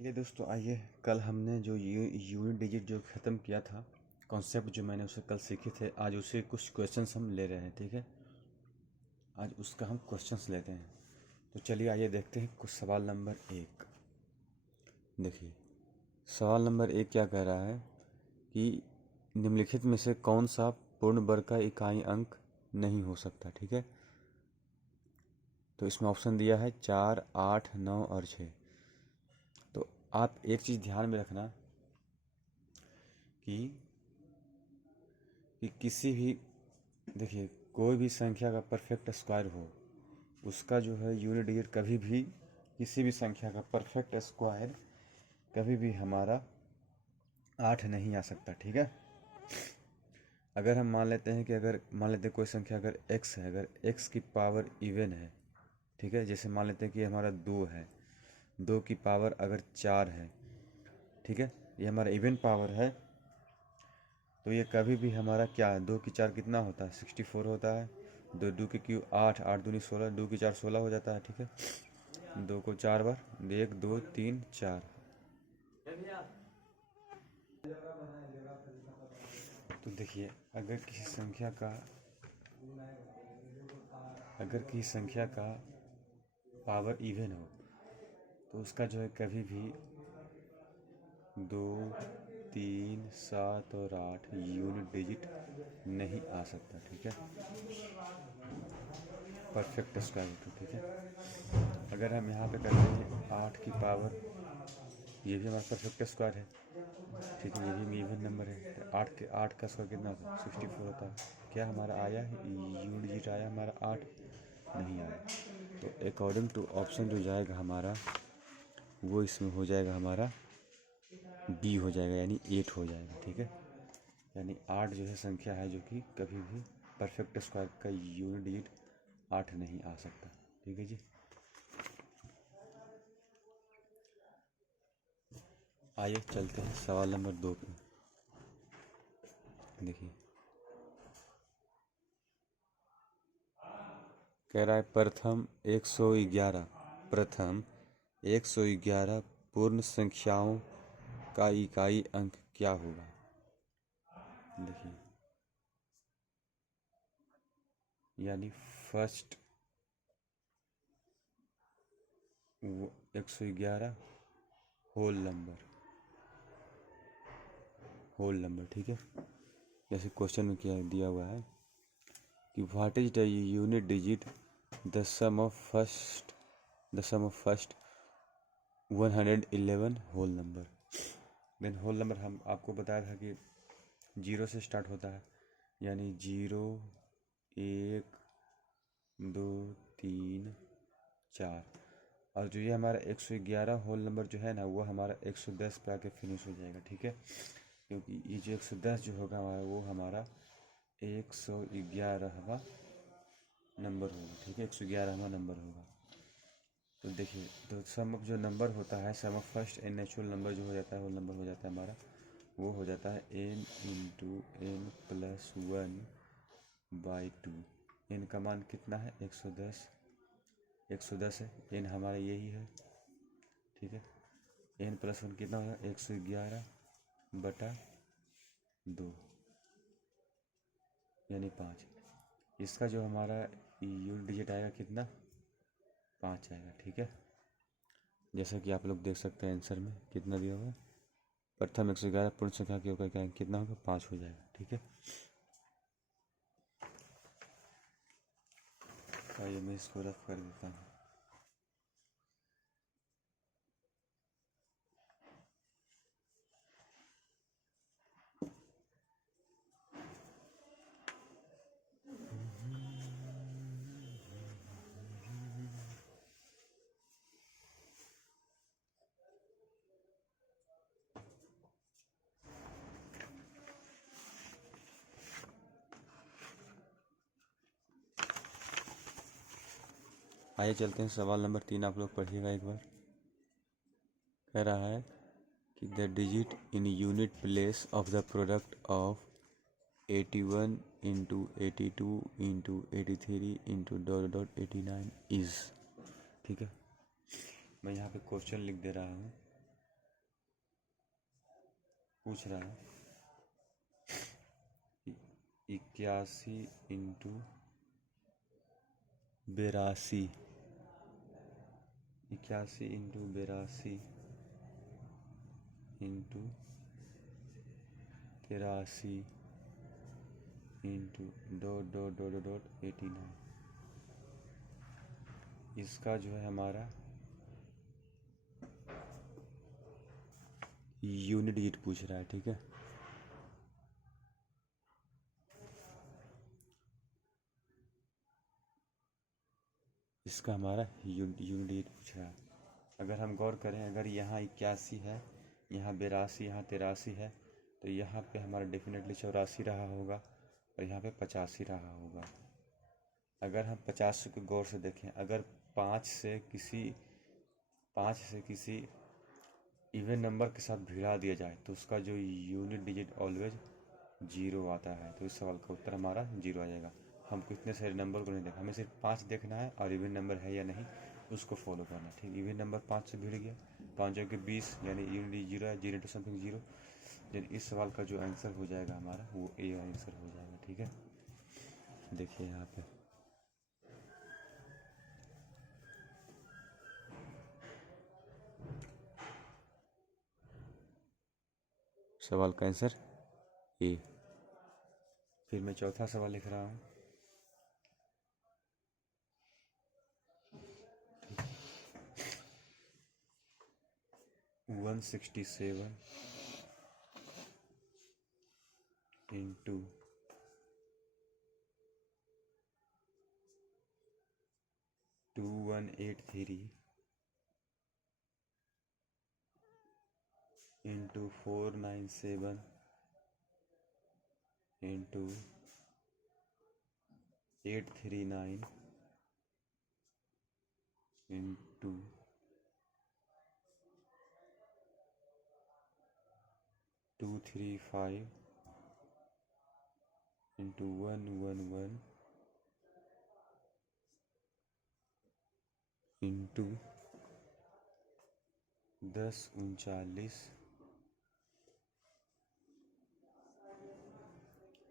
चलिए दोस्तों, आइए कल हमने जो यूनिट डिजिट जो ख़त्म किया था, कॉन्सेप्ट जो मैंने उसे कल सीखे थे, आज उसे कुछ क्वेश्चंस हम ले रहे हैं। ठीक है, आज उसका हम क्वेश्चंस लेते हैं। तो चलिए आइए देखते हैं कुछ। सवाल नंबर 1 देखिए। सवाल नंबर 1 क्या कह रहा है कि निम्नलिखित में से कौन सा पूर्ण वर्ग का इकाई अंक नहीं हो सकता। ठीक है, तो इसमें ऑप्शन दिया है 4, 8, 9 और 6। तो आप एक चीज़ ध्यान में रखना कि किसी भी, देखिए, कोई भी संख्या का परफेक्ट स्क्वायर हो, उसका जो है यूनिट डिजिट कभी भी, किसी भी संख्या का परफेक्ट स्क्वायर कभी भी हमारा 8 नहीं आ सकता। ठीक है, अगर हम मान लेते हैं कि अगर मान लेते हैं कोई संख्या अगर x है, अगर x की पावर इवन है, ठीक है, जैसे मान लेते हैं कि हमारा 2 है, 2 की पावर अगर 4 है, ठीक है, ये हमारा इवन पावर है, तो ये कभी भी हमारा क्या है, 2 की 4 कितना होता है, 64 होता है। 2 की क्यू 8, 8 दूनी 16, 2 की 4 16 हो जाता है। ठीक है, 2 को 4 बार, 1 2 3 4। तो देखिए, अगर किसी संख्या का पावर इवन हो, तो उसका जो है कभी भी 2, 3, 7 और 8 यूनिट डिजिट नहीं आ सकता। ठीक है, परफेक्ट स्क्वायर रूट। ठीक है, अगर हम यहाँ पे करते हैं 8 की पावर, ये भी हमारा परफेक्ट स्क्वायर है। ठीक है, ये भी इवन नंबर है, तो 8 का स्क्वायर कितना होता है, 64 होता है। क्या हमारा आया है यूनिट डिजिट आया हमारा 8? नहीं आया। तो अकॉर्डिंग टू ऑप्शन जो जाएगा हमारा, वो इसमें हो जाएगा हमारा बी हो जाएगा, यानी 8 हो जाएगा। ठीक है, यानी 8 जो है संख्या है जो कि कभी भी परफेक्ट स्क्वायर का यूनिट डिजिट 8 नहीं आ सकता। ठीक है जी, आइए चलते हैं सवाल नंबर 2 पे। देखिए, कह रहा है प्रथम 111 पूर्ण संख्याओं का इकाई अंक क्या होगा। देखिए, यानी फर्स्ट 111 होल नंबर। ठीक है, जैसे क्वेश्चन में क्या दिया हुआ है कि what is the unit digit the sum of first 111 whole number. Then whole number हम आपको बताया था कि 0 से स्टार्ट होता है, यानी 0, 1, 2, 3, 4। और जो ये हमारा 111 होल नंबर जो है ना, वो हमारा 110 पे आके फिनिश हो जाएगा। ठीक है, क्योंकि ये जो 110 जो होगा हमारा, वो हमारा 111वां नंबर होगा। ठीक है, 111वां नंबर होगा। तो देखिए, तो सम ऑफ जो नंबर होता है, sum of first n natural number जो हो जाता है, वो नंबर हो जाता है हमारा, वो हो जाता है n into n plus 1/2। n का मान कितना है, 110 है, n हमारा यही है। ठीक है, n प्लस 1 कितना होगा, 111/2, यानी 5। इसका जो हमारा यूनिट डिजिट आएगा कितना, 5 आएगा। ठीक है, जैसा कि आप लोग देख सकते हैं आंसर में कितना दिया हुआ है, प्रथम 111 पूर्ण संख्या के ऊपर क्या कितना होगा, 5 हो जाएगा। ठीक है, आइए मैं इसको रफ कर देता हूँ। आइए चलते हैं सवाल नंबर 3, आप लोग पढ़िएगा एक बार। कह रहा है कि the digit in unit place of the product of 81 into 82 into 83 into .89 is. ठीक है, मैं यहाँ पे क्वेश्चन लिख दे रहा हूँ पूछ रहा है 81 into 82, 81 into 82 into 83 into dot dot dot dot 89। इसका जो है हमारा यूनिट डिजिट पूछ रहा है, ठीक है। इसका हमारा यूनिट डिजिट पूछ रहा है। अगर हम गौर करें, अगर यहाँ 81 है, यहाँ 82, यहाँ 83 है, तो यहाँ पे हमारा डेफिनेटली 84 रहा होगा और यहाँ पे 85 रहा होगा। अगर हम 50 को गौर से देखें, अगर 5 से किसी इवन नंबर के साथ भिड़ा दिया जाए तो उसका जो यूनिट डिजिट ऑलवेज 0 आता है। तो इस सवाल का उत्तर हमारा 0 आ जाएगा। हमको इतने सारे नंबर को नहीं देखना, हमें सिर्फ 5 देखना है और इवन नंबर है या नहीं उसको फॉलो करना है, ठीक। इवन नंबर 5 से भिड़ गया, 5 जो कि 20, यानी यूनिट डिजिट 0 है, 0 टू समथिंग 0। यानी इस सवाल का जो आंसर हो जाएगा हमारा वो ए आंसर हो जाएगा, ठीक है। देखिए यहाँ पे सवाल का आंसर ए। फिर मैं चौथा सवाल लिख रहा हूँ। One 167 into 2183 into 497 into 839 into 235 into 111 into 1039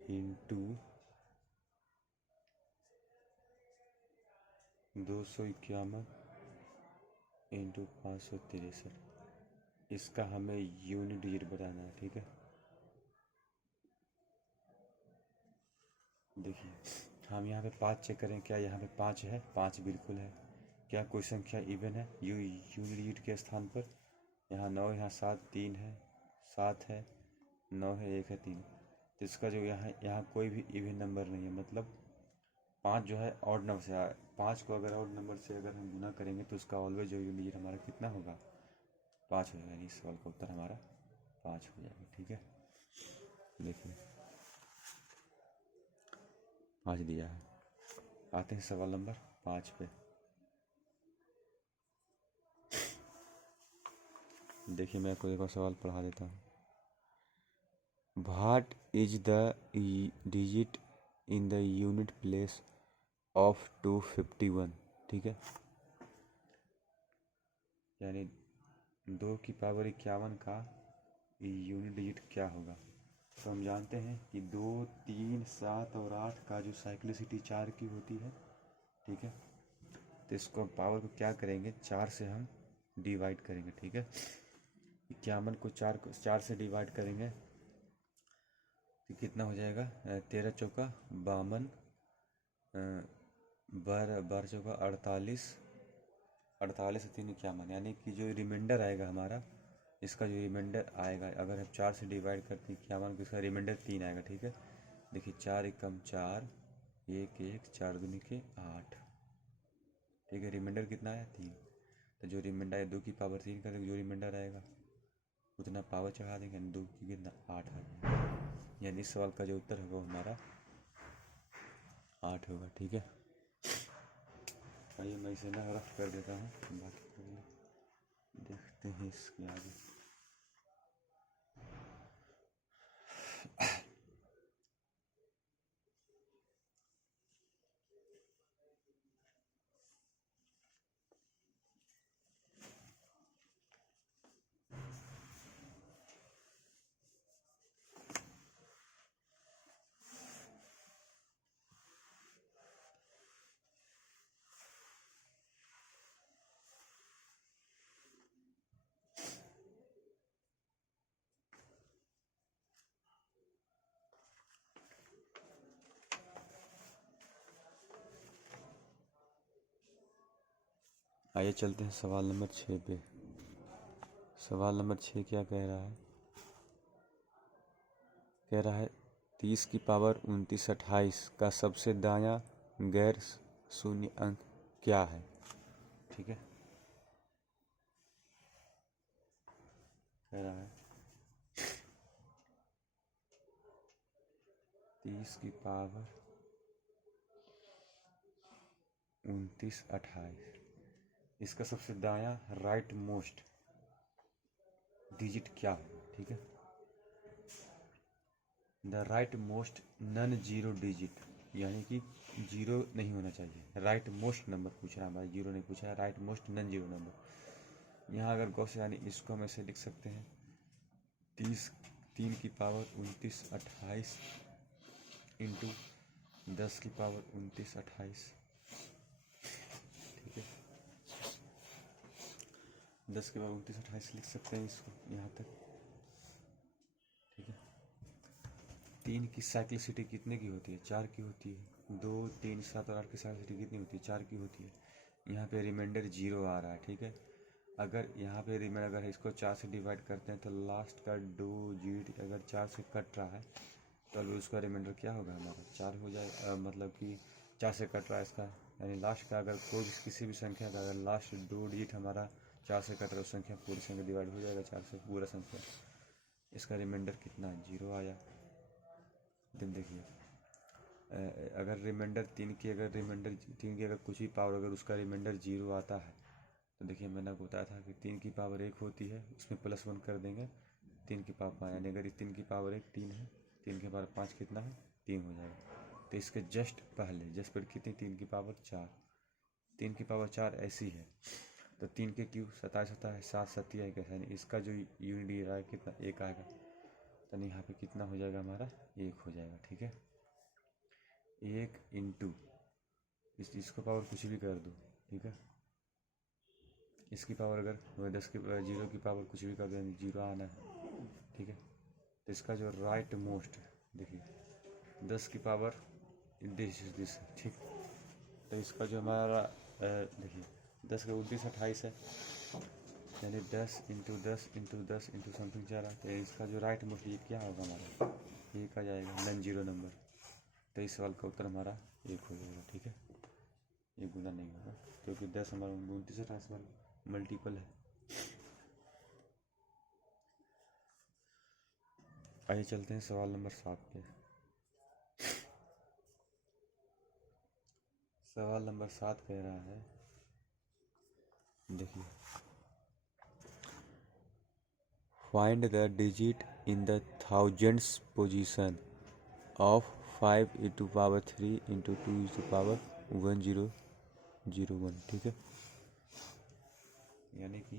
into 251 into 563। इसका हमें यूनिट डिजिट बताना है, ठीक है। देखिए हम यहाँ पे 5 चेक करें, क्या यहाँ पे 5 है? 5 बिल्कुल है। क्या कोई संख्या इवन है यूनिट डिजिट के स्थान पर? यहाँ 9, यहाँ 7, 3 है, 7 है, 9 है, 1 है, 3। तो इसका जो यहाँ कोई भी इवन नंबर नहीं है, मतलब 5 जो है ऑड नंबर से 5 को अगर ऑड नंबर से अगर हम गुना करेंगे तो उसका ऑलवेज जो यूनिट डिजिट हमारा कितना होगा? 5 हो जाएगा। यानी इस सवाल का उत्तर हमारा 5 हो जाएगा, ठीक है। देखिए 5 दिया है। आते हैं सवाल नंबर 5 पे। देखिए मैं आपको एक और सवाल पढ़ा देता हूँ। What is the digit in the unit place of 251, ठीक है। यानी 2^51 का यूनिट डिजिट क्या होगा? तो हम जानते हैं कि 2, 3, 7 और 8 का जो साइक्लिसिटी 4 की होती है, ठीक है। तो इसको पावर को क्या करेंगे? 4 से हम डिवाइड करेंगे, ठीक है। 51 को 4 से डिवाइड करेंगे तो कितना हो जाएगा? 13 चौका 52, 12 चौका 48, 48 से 3 51। यानी कि जो रिमाइंडर आएगा हमारा, इसका जो रिमाइंडर आएगा, अगर हम 4 से डिवाइड करते हैं 51 को, इसका रिमाइंडर 3 आएगा, ठीक है। देखिए 4 एकम 4, 1 1, 4 दूनी के 8, ठीक है। रिमाइंडर कितना आया? 3। तो जो रिमाइंडर है 2^3 का, जो रिमाइंडर आएगा उतना पावर चढ़ा देंगे, 2 की कितना 8 आ जाएगा। यानी इस सवाल का जो उत्तर होगा हमारा 8 होगा, ठीक है। आइए मैं इसे ना रफ कर देता हूँ, बाकी देखते हैं इसके आगे। आइए चलते हैं सवाल नंबर 6 पे। सवाल नंबर 6 क्या कह रहा है? कह रहा है 30 की पावर 29 28 का सबसे दायां गैर शून्य अंक क्या है? ठीक है, कह रहा है 30 की पावर 29 28, इसका सबसे दायां राइट मोस्ट डिजिट क्या है? ठीक है, the rightmost non zero digit, यानी कि जीरो नहीं होना चाहिए। राइट मोस्ट नंबर पूछ रहा है भाई, जीरो नहीं पूछा है, rightmost non zero number. यहाँ अगर गौर से, यानी इसको हम ऐसे लिख सकते हैं 3 की पावर 29 28 इंटू 10 की पावर 29 28। ठीक है, 10 की पावर 29 28 लिख सकते हैं इसको यहाँ तक। ठीक है, 3 की साइक्लिसिटी कितने की होती है? 4 की होती है। 2 3 7 और 8 की साइक्लिसिटी कितनी होती है? 4 की होती है। यहाँ पे रिमाइंडर 0 आ रहा है। ठीक है, अगर यहाँ पे रिमाइंडर, अगर इसको 4 से डिवाइड करते हैं तो लास्ट का 2 डिजिट अगर 4 से कट रहा है तो अभी उसका रिमाइंडर क्या होगा? हमारा 4 हो जाए, मतलब कि 4 से कट रहा है इसका, यानी लास्ट का अगर कोई किसी भी संख्या का अगर लास्ट 2 डिजिट हमारा 4 से कट रहा है, उस संख्या पूरी संख्या डिवाइड हो जाएगा 4 से, पूरा संख्या। इसका रिमाइंडर कितना है? 0 आया। दिन देखिए, अगर रिमाइंडर 3 की, अगर रिमाइंडर 3 की अगर कुछ भी पावर, अगर उसका रिमाइंडर 0 आता है तो देखिए मैंने आपको बताया था कि 3 की पावर 1 होती है, उसमें +1 कर देंगे, 3 की पावर 5, यानी अगर 3 की पावर 1 3 है, 3 की पावर 5 कितना है? 3 हो जाएगा। तो इसके जस्ट पहले जस्ट पर कितनी? 3 की पावर 4, 3 की पावर 4 ऐसी है तो 3 के क्यूब 27 होता है, 7 7 कैसे, यानी इसका जो यूनिट रहा है कितना? 1 आएगा। तो यहाँ पे कितना हो जाएगा हमारा? 1 हो जाएगा। ठीक है, 1 इंटू इसको पावर कुछ भी कर दो। ठीक है, इसकी पावर अगर 10 की 0 की पावर कुछ भी कर दो, यानी 0 आना है। ठीक है, तो इसका जो राइट मोस्ट, देखिए 10 की पावर दिस। ठीक, तो इसका जो हमारा देखिए 10 का 29 28 है, यानी 10 इंटू 10 इंटू 10 इंटू समथिंग जा रहा है, तो इसका जो राइट मोस्ट ये क्या होगा हमारा? 1 आ जाएगा, नन जीरो नंबर। तो इस सवाल का उत्तर हमारा 1 हो जाएगा। ठीक है, ये गुना नहीं होगा क्योंकि 10 हमारा 29 28 वाला मल्टीपल है। आइए चलते हैं सवाल नंबर 7 पे। सवाल नंबर 7 कह रहा है, देखिए find the digit in the thousands position of 5 into power 3 into 2 into power 1001। ठीक है, यानी कि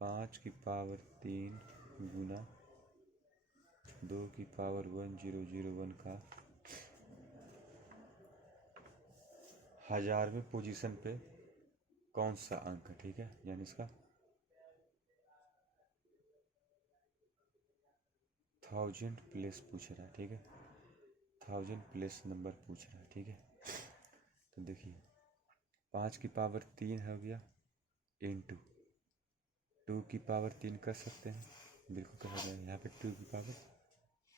5 की पावर 3 गुना 2 की पावर 1001 का 1000वें पोजीशन पे कौन सा अंक है? ठीक है, यानी इसका 1000 प्लेस पूछ रहा है। ठीक है, 1000 प्लेस नंबर पूछ रहा है। ठीक है, तो देखिए 5 की पावर 3 हो गया इंटू 2 की पावर 3 कर सकते हैं, बिल्कुल कहा जाए यहाँ पे 2 की पावर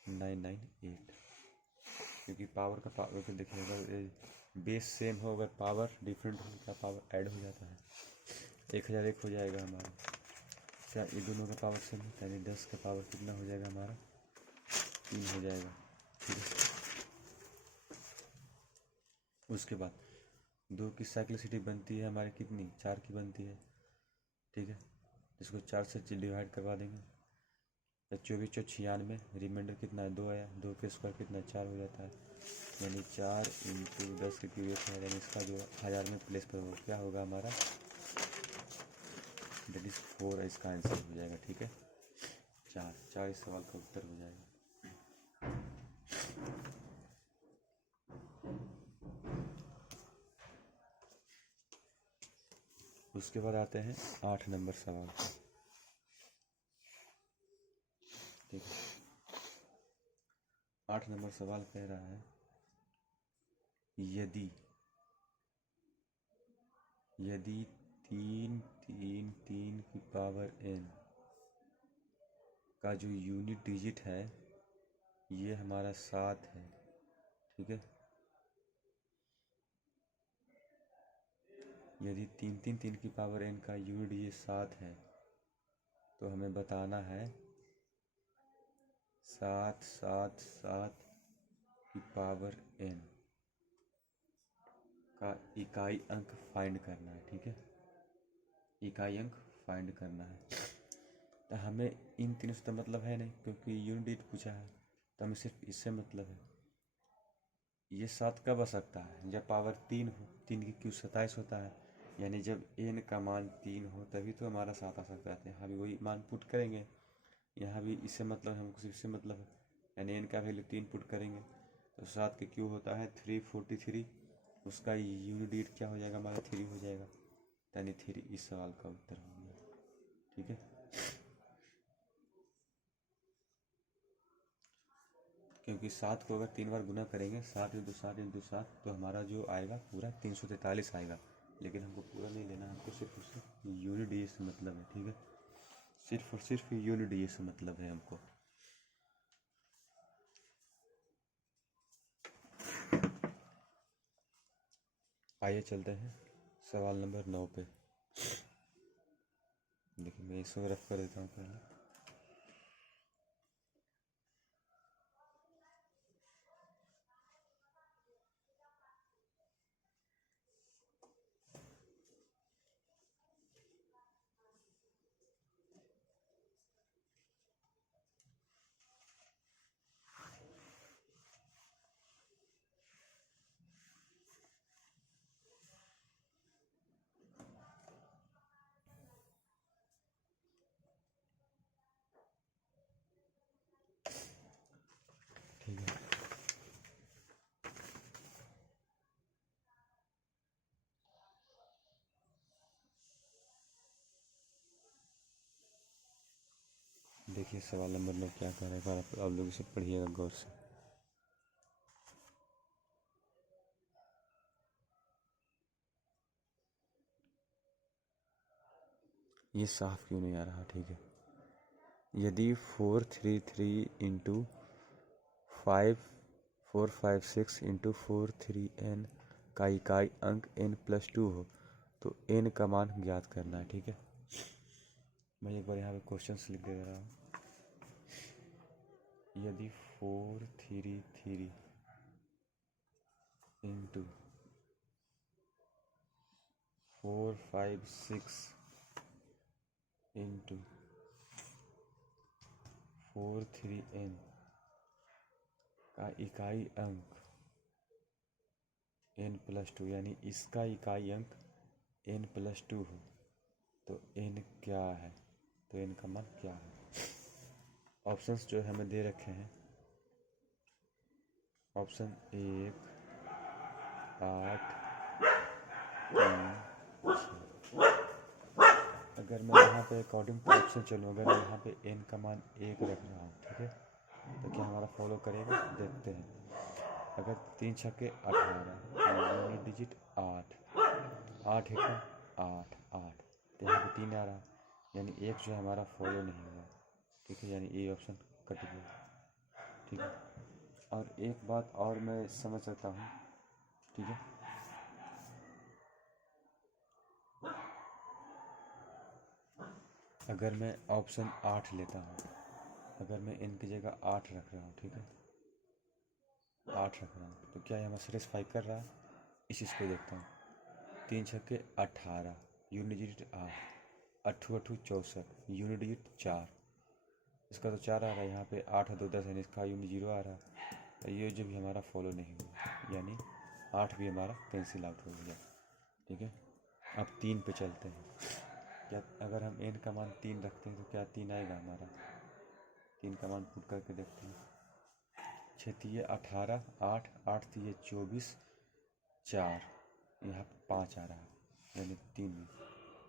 998, क्योंकि पावर का पावर को देखिए, अगर बेस सेम हो अगर पावर डिफरेंट हो क्या पावर ऐड हो जाता है। 1001 हो जाएगा हमारा, क्या ये दोनों का पावर सेम है, यानी 10 का पावर कितना हो जाएगा हमारा? 3 हो जाएगा। ठीक है, उसके बाद 2 की साइक्लिसिटी बनती है हमारी कितनी? 4 की बनती है। ठीक है, इसको 4 से डिवाइड करवा देंगे, 24 चौ 96, रिमाइंडर कितना है? 2 आया, 2 के स्क्वायर कितना है? 4 हो जाता है, यानी 4 इंटू 10 के क्यूब है, यानी इसका जो 1000 में प्लेस पर होगा क्या होगा हमारा? दैट इज 4, इसका आंसर हो जाएगा। ठीक है, 4 इस सवाल का उत्तर हो जाएगा। उसके बाद आते हैं 8 नंबर सवाल पर। ठीक है, 8 नंबर सवाल कह रहा है, यदि यदि तीन तीन तीन की पावर n का जो यूनिट डिजिट है ये हमारा 7 है, ठीक है। यदि तीन तीन तीन की पावर n का यूनिट डिजिट 7 है तो हमें बताना है 7 7 7 की पावर n का इकाई अंक फाइंड करना है, ठीक है। इकाई अंक फाइंड करना है। तो हमें इन तीनों से तो मतलब है नहीं क्योंकि यूनिट डिजिट पूछा है, तो हमें सिर्फ इससे मतलब है। ये 7 कब आ सकता है? जब पावर 3 हो, 3 की क्यू 27 होता है, यानी जब n का मान 3 हो तभी तो हमारा 7 आ सकता है। यहाँ भी वही मान पुट करेंगे, यहाँ भी इससे मतलब हमको सिर्फ इससे मतलब है, यानी n का वैल्यू 3 पुट करेंगे तो 7 के क्यू होता है 343, उसका यूनिट डिजिट क्या हो जाएगा हमारा 3 हो जाएगा, यानी 3 इस सवाल का उत्तर हो गया, ठीक है। क्योंकि 7 को अगर 3 बार गुना करेंगे 7 इंटू 7 इंटू 7 तो हमारा जो आएगा पूरा 343 आएगा, लेकिन हमको पूरा नहीं लेना, हमको सिर्फ उससे यूनिट डिजिट से मतलब है, ठीक है। सिर्फ और सिर्फ यूनिट डिजिट से मतलब है हमको। आइए चलते हैं सवाल नंबर 9 पे। देखिए मैं इसको रफ कर देता हूँ पहले। ठीक है, देखिए सवाल नंबर 9 क्या कह रहा है, आप लोग इसे पढ़िएगा गौर से। ये साफ क्यों नहीं आ रहा, ठीक है। यदि 433 इंटू 5456 इंटू 43n का इकाई अंक n+2 हो तो n का मान ज्ञात करना है, ठीक है। मैं एक बार यहाँ पे क्वेश्चन लिख दे रहा हूँ। यदि 433 इंटू 456 इंटू 43n का इकाई अंक n+2 यानी इसका इकाई अंक n+2 हो तो n क्या है, तो n का मान क्या है। ऑप्शंस जो हमें दे रखे हैं, ऑप्शन 1 8 3 6। अगर मैं यहाँ पे अकॉर्डिंग टू ऑप्शन चलूँ, अगर मैं यहाँ पे n का मान 1 रख रहा हूँ, ठीक है, तो क्या हमारा फॉलो करेगा देखते हैं। अगर 3 छक्के 18 यूनिट डिजिट 8 8 एकम 8 8, तो यहाँ पे 3 आ रहा, यानी एक जो है हमारा फॉलो नहीं हुआ, ठीक है, यानी ए ऑप्शन कट गया, ठीक है। और एक बात और मैं समझ सकता हूँ, ठीक है। अगर मैं ऑप्शन 8 लेता हूँ, अगर मैं इनकी जगह 8 रख रहा हूँ, ठीक है, 8 रख रहा हूँ तो क्या ये हमें सेटिस्फाई कर रहा है, इस चीज़ को देखता हूँ। 3 छक्के 18 यूनिट डिजिट 8 अट्ठू अट्ठू 64 यूनिट डिजिट 4, इसका तो 4 आ रहा है, यहाँ पे 8 2 10 है, इसका यूनिट 0 आ रहा है, तो ये जो भी हमारा फॉलो नहीं हुआ, यानी 8 भी हमारा कैंसिल आउट हो गया, ठीक है। अब 3 पे चलते हैं। क्या अगर हम n का मान 3 रखते हैं तो क्या 3 आएगा हमारा, 3 का मान पुट करके देखते हैं। 6 तीये 18 8 8 तीये 24 4, यहाँ 5 आ रहा है, यानी 3 में,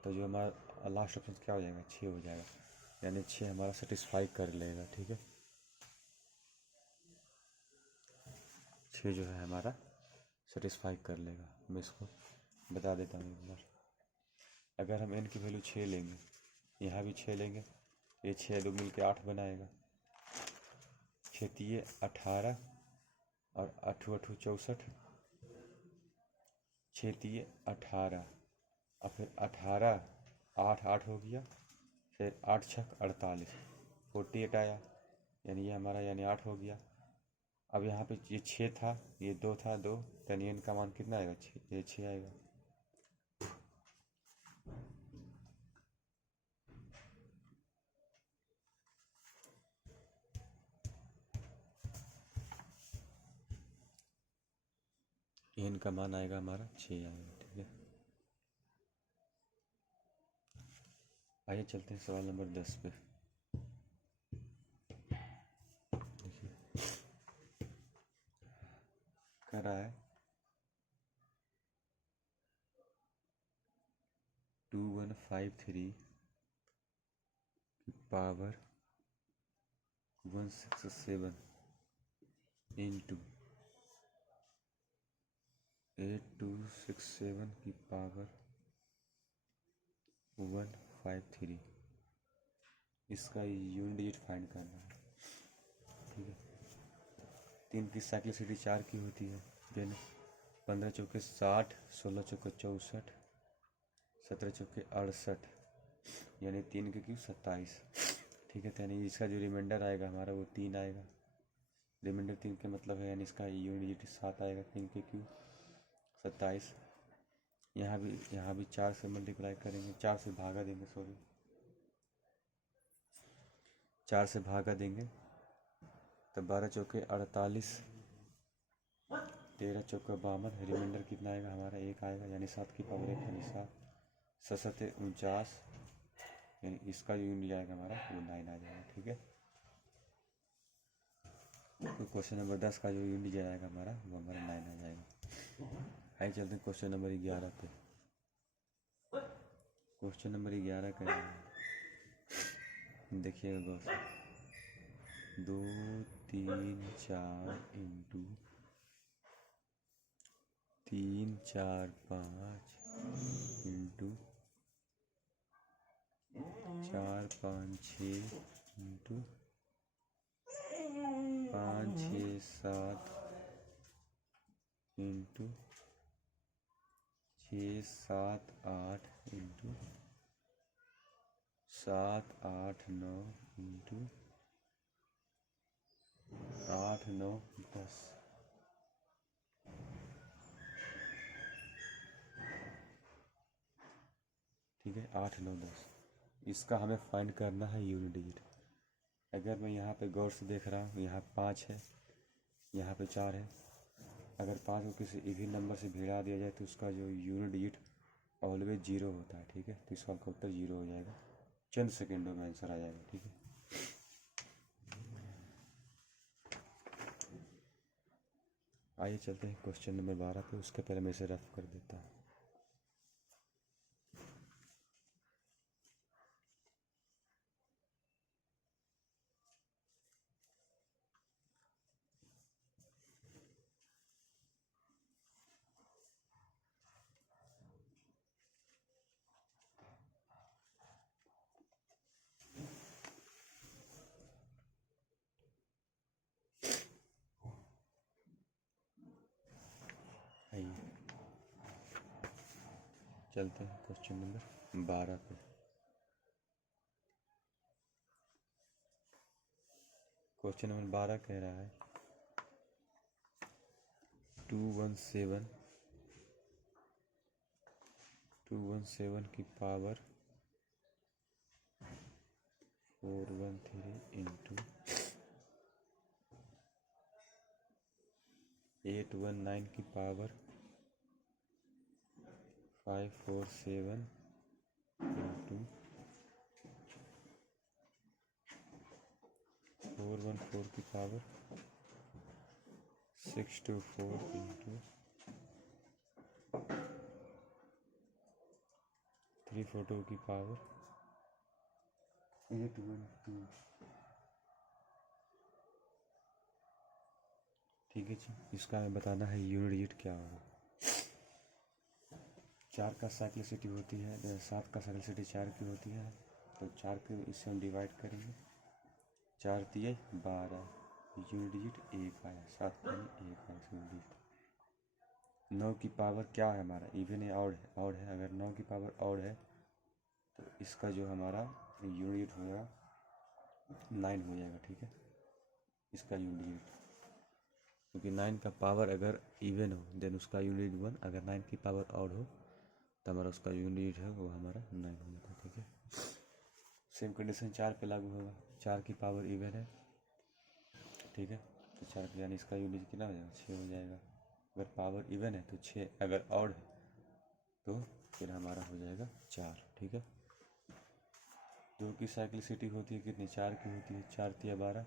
तो जो हमारा लास्ट ऑप्शन क्या हो जाएगा 6 हो जाएगा, यानी 6 हमारा सेटिस्फाई कर लेगा, ठीक है। 6 जो है हमारा सेटिस्फाई कर लेगा, मैं इसको बता देता हूँ एक बार। अगर हम n की वैल्यू 6 लेंगे, यहाँ भी 6 लेंगे, ये 6 दो मिल के 8 बनाएगा। 6 18 और 8 8 64, 6 18 और फिर 18 8 8 हो गया, फिर 8 6 48, 48 आया, यानी ये हमारा यानी 8 हो गया। अब यहाँ पे ये 6 था, ये 2 था, 2, यानी n का मान कितना आएगा? 6, ये 6 आएगा। n का मान आएगा हमारा 6 आएगा। ठीक है, आइए चलते हैं सवाल नंबर 10 पे। देखिए कर रहा है 2153 की पावर 167 इंटू 8267 की पावर 153, इसका यूनिट डिजिट फाइंड करना है। ठीक है, 3 की साइक्लिसिटी 4 की होती है। देन 15 चौके 60, 16 चौके 64, 17 चौके 68, यानी 3 के क्यूब 27। ठीक है, तो यानी इसका जो रिमाइंडर आएगा हमारा वो 3 आएगा। रिमाइंडर 3 का मतलब है यानी इसका यूनिट डिजिट 7 आएगा। 3 के क्यूब 27। यहाँ भी 4 से मल्टीप्लाई करेंगे, 4 से भागा देंगे, 4 से भागा देंगे तो 12 चौके 48, 13 चौके 52, रिमाइंडर कितना आएगा हमारा? 1 आएगा, यानी 7 की पावर 1 यानी 7, 7 49, यानी इसका जो यूनिट आएगा हमारा वो 9 आ जाएगा। ठीक है, तो क्वेश्चन नंबर 10 का जो यूनिट आएगा हमारा वो हमारा 9 आ जाएगा। आइए चलते हैं क्वेश्चन नंबर 11 पे। क्वेश्चन नंबर 11 का देखिएगा गौर से, 2 3 4 into 3 4 5 into 4 5 6 into 5 6 7 into 6 7 8 into 7 8 9 into 8 9 10। ठीक है, 8 9 10, इसका हमें फाइंड करना है यूनिट डिजिट। अगर मैं यहाँ पे गौर से देख रहा हूँ, यहाँ 5 है, यहाँ पे 4 है। अगर 5 को किसी इवन नंबर से भिड़ा दिया जाए तो उसका जो यूनिट डिजिट ऑलवेज 0 होता है। ठीक है, तो इसका उत्तर 0 हो जाएगा, चंद सेकेंडों में आंसर आ जाएगा। ठीक है, आइए चलते हैं क्वेश्चन नंबर 12 पे। उसके पहले मैं इसे रफ कर देता हूँ। आइए चलते हैं क्वेश्चन नंबर 12 पे। क्वेश्चन नंबर 12 कह रहा है 217 की पावर 413 इंटू 819 की पावर 547 इंटू 414 की पावर 624 इंटू 342 की पावर 812। ठीक है जी, इसका हमें बताना है यूनिट डिजिट क्या होगा। 4 का साइक्लिसिटी होती है, 7 का साइक्लिसिटी 4 की होती है, तो 4 को इससे हम डिवाइड करेंगे। 4 दिए 12, यूनिट डिजिट 1 आया, 7 यानी 1 आया यूनिट डिजिट। 9 की पावर क्या है हमारा, इवन है ऑड है, ऑड है। अगर 9 की पावर ऑड है तो इसका जो हमारा यूनिट होगा 9 हो जाएगा, ठीक है, इसका यूनिट। क्योंकि 9 का पावर अगर इवन हो देन उसका यूनिट 1, अगर 9 की पावर ऑड हो तो हमारा उसका यूनिट है वो हमारा 9 हो जाता है, ठीक है। सेम कंडीशन 4 पे लागू होगा। 4 की पावर इवन है, ठीक है, तो 4 यानी इसका यूनिट कितना हो जाएगा, 6 हो जाएगा। अगर पावर इवन है तो 6, अगर ऑड है तो फिर हमारा हो जाएगा 4, ठीक है। 2 की साइक्लिसिटी होती है कितनी, 4 की होती है, 4 तिया 12,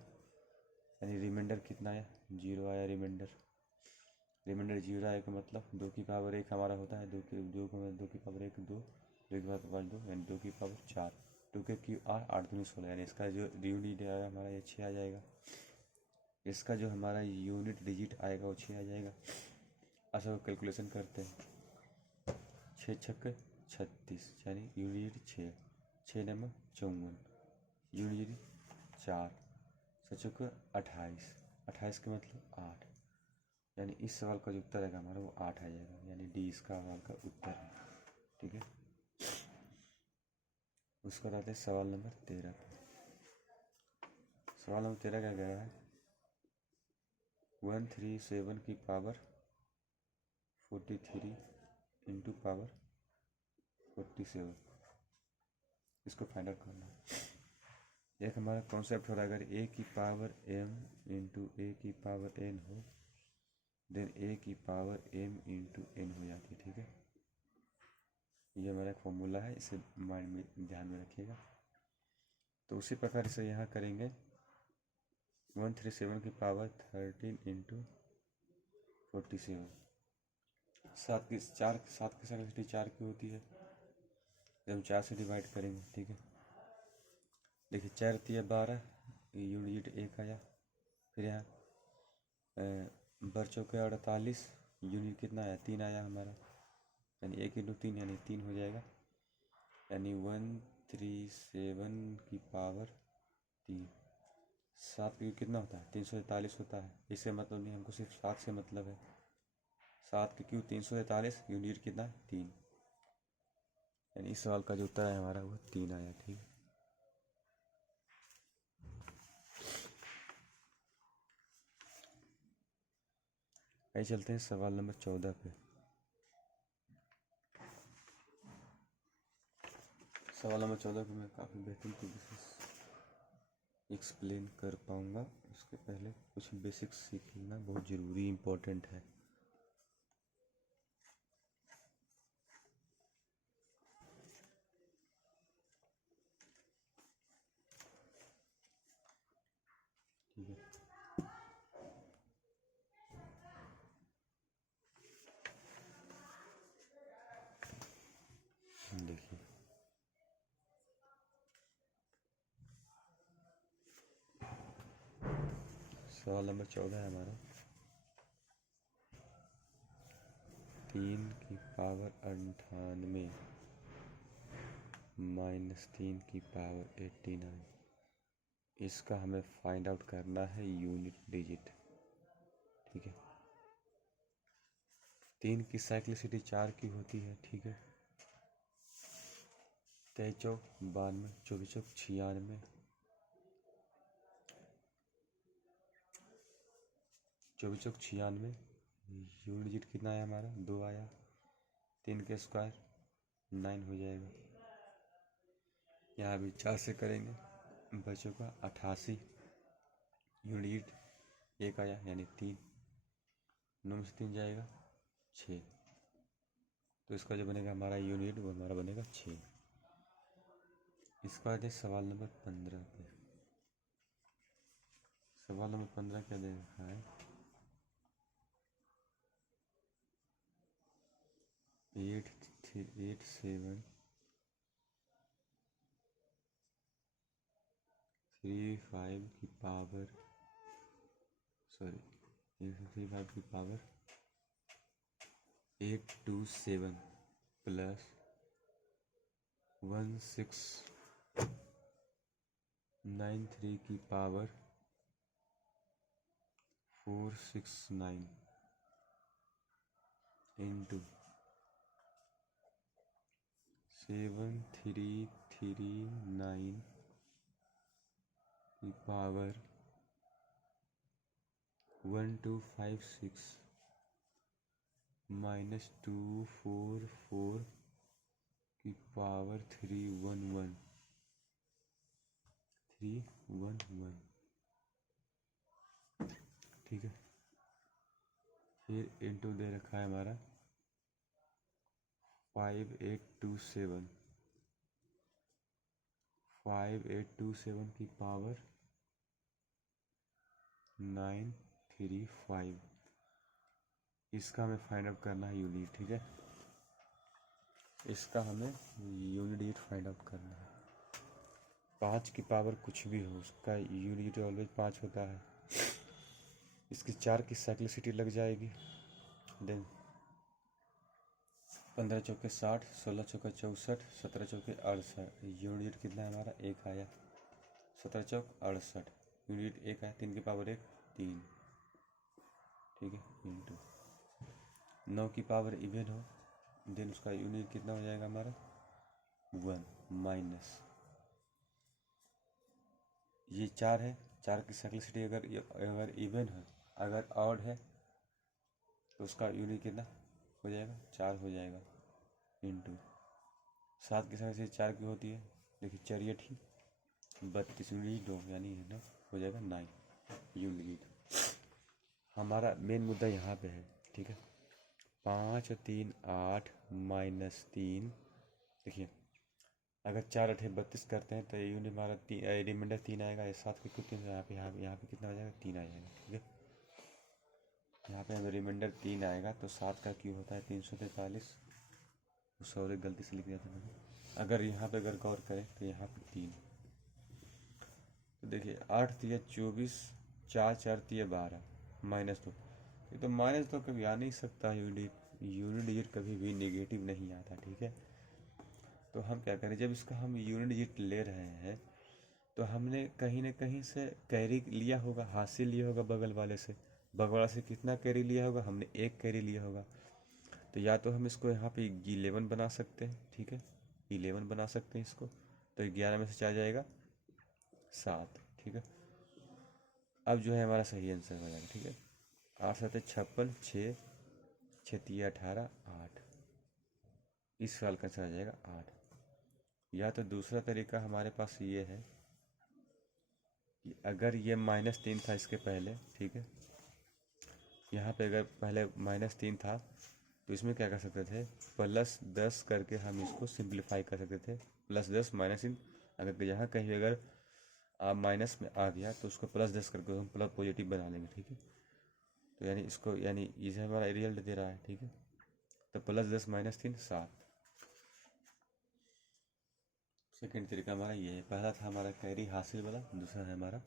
यानी रिमाइंडर कितना आया, 0 आया रिमाइंडर। रिमाइंडर 0 आया का मतलब 2 की पावर 1 हमारा होता है, 2 की पावर 1 2, 2 की पावर 2 यानी 2 की पावर 4, 2 के क्यू 8, 8 दूनी 16, यानी इसका जो यूनिट आएगा हमारा ये 6 आ जाएगा। इसका जो हमारा यूनिट डिजिट आएगा वो 6 आ जाएगा। अच्छा कैलकुलेशन करते हैं, 6 छक्के 36 यानी यूनिट 6, 6 नंबर 54, यूनिट 4, 7 को 28, 28 का मतलब 8, यानी इस सवाल का जो उत्तर आएगा हमारा वो 8 आ जाएगा, यानी डी इसका सवाल का उत्तर है, ठीक है। उसको आते हैं सवाल नंबर 13 पे। सवाल नंबर 13 क्या कह रहा है, 137 की पावर 43 इंटू पावर 47, इसको फाइंड आउट करना है। एक हमारा कॉन्सेप्ट हो रहा है, अगर ए की पावर m इंटू ए की पावर n हो देन ए की पावर m इंटू n हो जाती है, ठीक है। ये हमारा एक फॉर्मूला है, इसे माइंड में ध्यान में रखिएगा। तो उसी प्रकार से यहाँ करेंगे, 137 की पावर 13 इंटू 47, 7 की साइक्लिसिटी 4 की होती है, जब हम 4 से डिवाइड करेंगे, ठीक है। देखिए 4 तिया 12, यूनिट 1 आया, फिर यहाँ बच्चों के 48, यूनिट कितना आया, 3 आया हमारा, यानी 1 इंटू 3 यानी 3 हो जाएगा, यानी 137 की पावर 3। 7 की कितना होता है, 343 होता है, इससे मतलब नहीं, हमको सिर्फ 7 से मतलब है। 7 के क्यों 343, यूनिट कितना 3, यानी इस सवाल का जो उत्तर है हमारा वो 3 आया, ठीक है। आइए चलते हैं सवाल नंबर 14 पे। सवाल नंबर 14 को मैं काफ़ी बेहतरीन तरीके से एक्सप्लेन कर पाऊँगा। उसके पहले कुछ बेसिक्स सीखना बहुत ज़रूरी इम्पोर्टेंट है। ठीक है, देखिए सवाल नंबर 14 है हमारा, 3 की पावर 98 माइनस 3 की पावर 89, इसका हमें फाइंड आउट करना है यूनिट डिजिट, ठीक है। 3 की साइक्लिसिटी 4 की होती है, ठीक है। 23 चौक 92, 24 चौक 96, 24 चौक 96, यूनिट डिजिट कितना आया हमारा 2 आया, 3 के स्क्वायर 9 हो जाएगा। यहाँ भी 4 से करेंगे, बच्चों का 88, यूनिट 1 आया यानी 3, 9 में से 3 जाएगा 6, तो इसका जो बनेगा हमारा यूनिट वो हमारा बनेगा 6। इसका बाद सवाल नंबर 15 पे। सवाल नंबर 15 क्या दे रखा है, 87 35 की पावर 827 प्लस 1693 की पावर 469 इंटू 7339 की पावर 1256 माइनस 244 की पावर 311 ठीक है। फिर इंटू दे रखा है हमारा 5827 की पावर 935। इसका हमें फाइंड आउट करना है यूनिट, ठीक है। इसका हमें यूनिट फाइंड आउट करना है। 5 की पावर कुछ भी हो, उसका यूनिट ऑलवेज 5 होता है। इसकी 4 की साइक्लिसिटी लग जाएगी। देन 15 चौके 60, 16 चौके 64, 17 चौके 68। यूनिट कितना है हमारा? 1 आया। 17 चौक 68, यूनिट 1 आया। 3 की पावर 1 3, ठीक है। इंटू 9 की पावर इवन हो, देन उसका यूनिट कितना हो जाएगा हमारा? 1 माइनस ये 4 है। 4 की साइक्लिसिटी अगर इवन है, अगर ऑड है तो उसका यूनिट कितना हो जाएगा? 4 हो जाएगा। इंटू 7 की साइक्लिसिटी 4 की होती है, देखिए 4 ये ठीक 32 यूनिट हो, यानी है ना, हो जाएगा 9 यूनिट। हमारा मेन मुद्दा यहाँ पे है, ठीक है। 5 और 3 8 माइनस 3, देखिए अगर 4 8 32 करते हैं तो यूनिट हमारा रिमाइंडर 3 आएगा। 7 के कुछ यहाँ पे कितना आ जाएगा? 3 आ जाएगा, ठीक है। यहाँ पे हमें रिमाइंडर 3 आएगा तो 7 का क्यों होता है 343। सॉरी गलती से लिख दिया था मैंने। अगर यहाँ पे अगर गौर करें तो यहाँ पे 3, तो देखिए 8 3 24, 4 4 3 12 माइनस 2। ये तो माइनस 2 कभी आ नहीं सकता। यूनिट कभी भी नेगेटिव नहीं आता, ठीक है। तो हम क्या करें, जब इसका हम यूनिट डिजिट ले रहे हैं तो हमने कहीं ना कहीं से कैरी लिया होगा, हासिल लिया होगा बगल वाले से। बगल वाले से कितना कैरी लिया होगा? हमने 1 कैरी लिया होगा। तो या तो हम इसको यहाँ पे 11 बना सकते हैं, ठीक है, 11 बना सकते हैं इसको। तो 11 में से 4 जाएगा 7, ठीक है। अब जो है हमारा सही आंसर हो जाएगा, ठीक है। 8 7 56, 6 6 3 18 8। इस सवाल का आंसर आ जाएगा 8। या तो दूसरा तरीका हमारे पास ये है कि अगर ये -3 था इसके पहले, ठीक है, यहाँ पे अगर पहले -3 था तो इसमें क्या कर सकते थे? +10 करके हम इसको सिंप्लीफाई कर सकते थे। +10 -3, अगर यहाँ कहीं अगर आप माइनस में आ गया तो उसको +10 करके हम प्लस पॉजिटिव बना लेंगे, ठीक है। तो यानी इसको, यानी इसे हमारा रिजल्ट दे रहा है, ठीक है। तो +10 -3 7। सेकेंड तरीका हमारा ये है। पहला था हमारा कैरी हासिल वाला, दूसरा है हमारा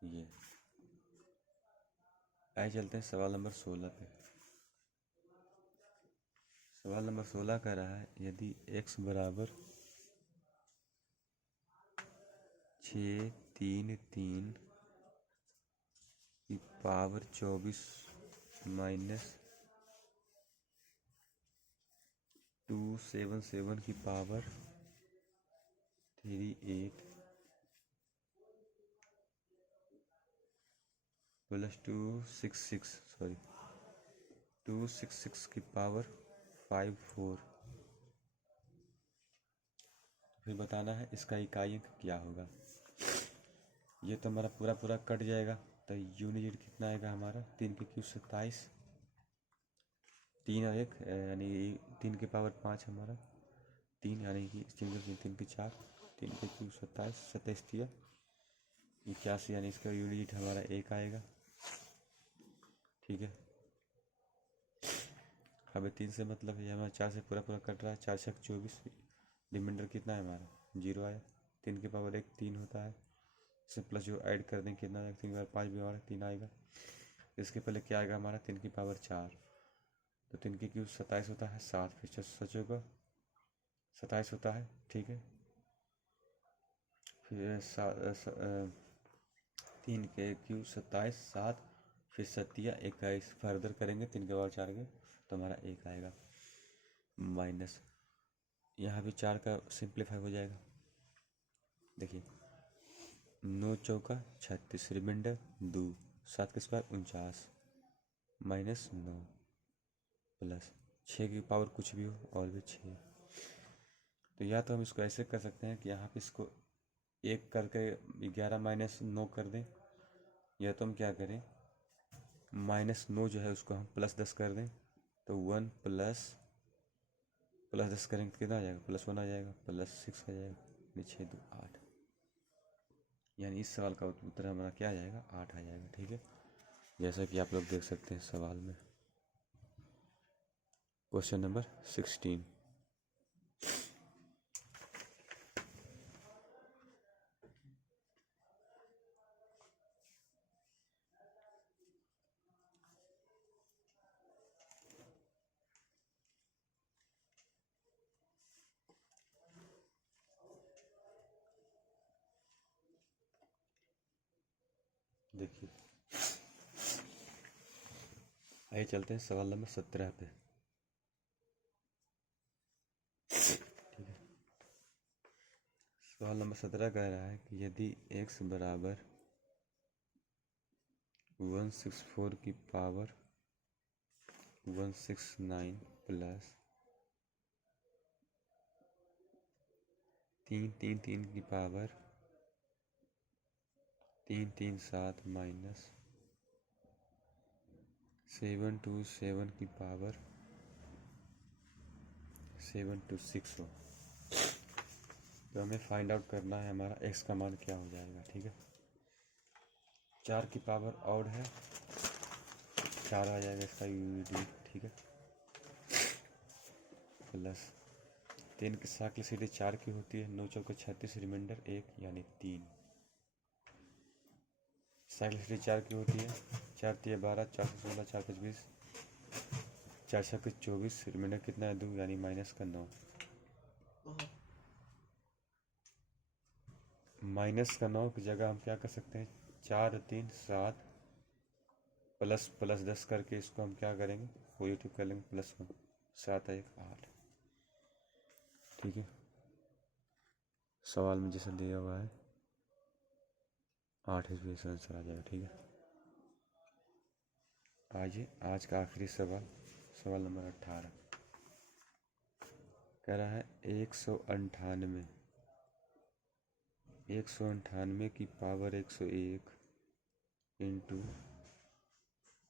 ये। आइए चलते हैं सवाल नंबर 16 पे। सवाल नंबर 16 कह रहा है यदि x बराबर 6 3 3 की पावर 24 माइनस 277 की पावर 38 प्लस 266 की पावर 54, फिर बताना है इसका इकाई अंक क्या होगा। ये तो हमारा पूरा पूरा कट जाएगा, तो यूनिट कितना आएगा हमारा? 3 के क्यूब 27, 3 और 1 यानी 3 की पावर 5 हमारा 3, यानी कि 3 की 4, 3 के क्यूब 27, 27 दिया 81, यानी इसका यूनिट हमारा 1 आएगा, ठीक है। हमें 3 से मतलब है, हमारा 4 से पूरा पूरा कट रहा है। 4 6 24, रिमाइंडर कितना है हमारा? 0 आया। 3 की पावर 1 3 होता है, इससे प्लस जो ऐड कर दें कितना आएगा? 3 की पावर 5 भी हमारा 3 आएगा। इसके पहले क्या आएगा हमारा? 3 की पावर 4, तो 3 की क्यूब 27 होता है, 7 फिर सच होगा 27 होता है, ठीक है। फिर 3 के क्यूब 27, 7 फिर 21, फर्दर करेंगे 3 के बाद 4 के तो हमारा 1 आएगा, माइनस यहाँ भी 4 का सिंप्लीफाई हो जाएगा। देखिए 9 चौका 36, रिमाइंडर 2, 7 के स्क्वायर 49, माइनस 9 प्लस 6 की पावर कुछ भी हो और भी 6। तो या तो हम इसको ऐसे कर सकते हैं कि यहाँ पे इसको 1 करके 11 माइनस 9 कर दें, या तो हम क्या करें माइनस 9 जो है उसको हम प्लस 10 कर दें, तो 1 प्लस 10 करेंगे तो कितना आ जाएगा, +1 आ जाएगा, +6 आ जाएगा, 6 2 8, यानी इस सवाल का उत्तर हमारा क्या आ जाएगा, 8 आ जाएगा, ठीक है। जैसा कि आप लोग देख सकते हैं सवाल में। Question number 16। देखिए आइए चलते हैं सवाल नंबर 17 पे, ठीक है। सवाल नंबर 17 कह रहा है कि यदि x बराबर 164 की पावर 169 प्लस 333 की पावर 337 माइनस 727 की पावर 726 हो, तो हमें फाइंड आउट करना है हमारा x का मान क्या हो जाएगा, ठीक है। 4 की पावर ऑड है, 4 आ जाएगा इसका यूनिट, ठीक है, प्लस 3 की साइक्लिसिटी 4 की होती है, 9 चौके 36, रिमाइंडर 1 यानी 3, साइक्लिसिटी 4 की होती है, 4 3 12, 4 से 16, 4 5 20, 4 6 24, रिमाइंडर कितना है 2 यानी माइनस का 9, माइनस का 9 की जगह हम क्या कर सकते हैं 4 3 7 प्लस 10 करके इसको हम क्या करेंगे पॉजिटिव कर लेंगे, +1, 7 1 8, ठीक है। सवाल में जैसा दिया हुआ है 8 इसका आंसर आ जाएगा, ठीक है। आज का आखिरी सवाल, सवाल नंबर 18 कह रहा है 198 की पावर 101 इंटू